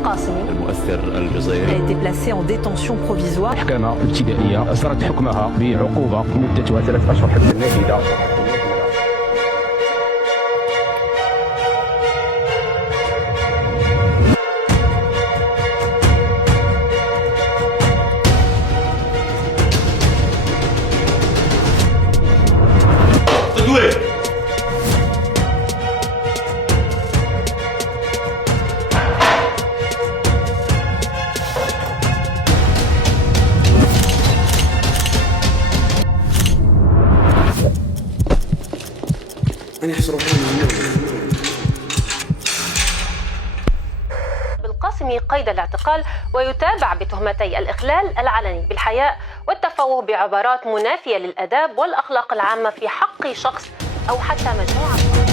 القاسمي المؤثر الجزائري a été placé en détention provisoire. المحكمة الابتدائية أصدرت حكمها بعقوبة مدتها 3 أشهر حتى النافذة. بالقاسمي قيد الاعتقال ويتابع بتهمتي الإخلال العلني بالحياء والتفوه بعبارات منافية للآداب والأخلاق العامة في حق شخص أو حتى مجموعة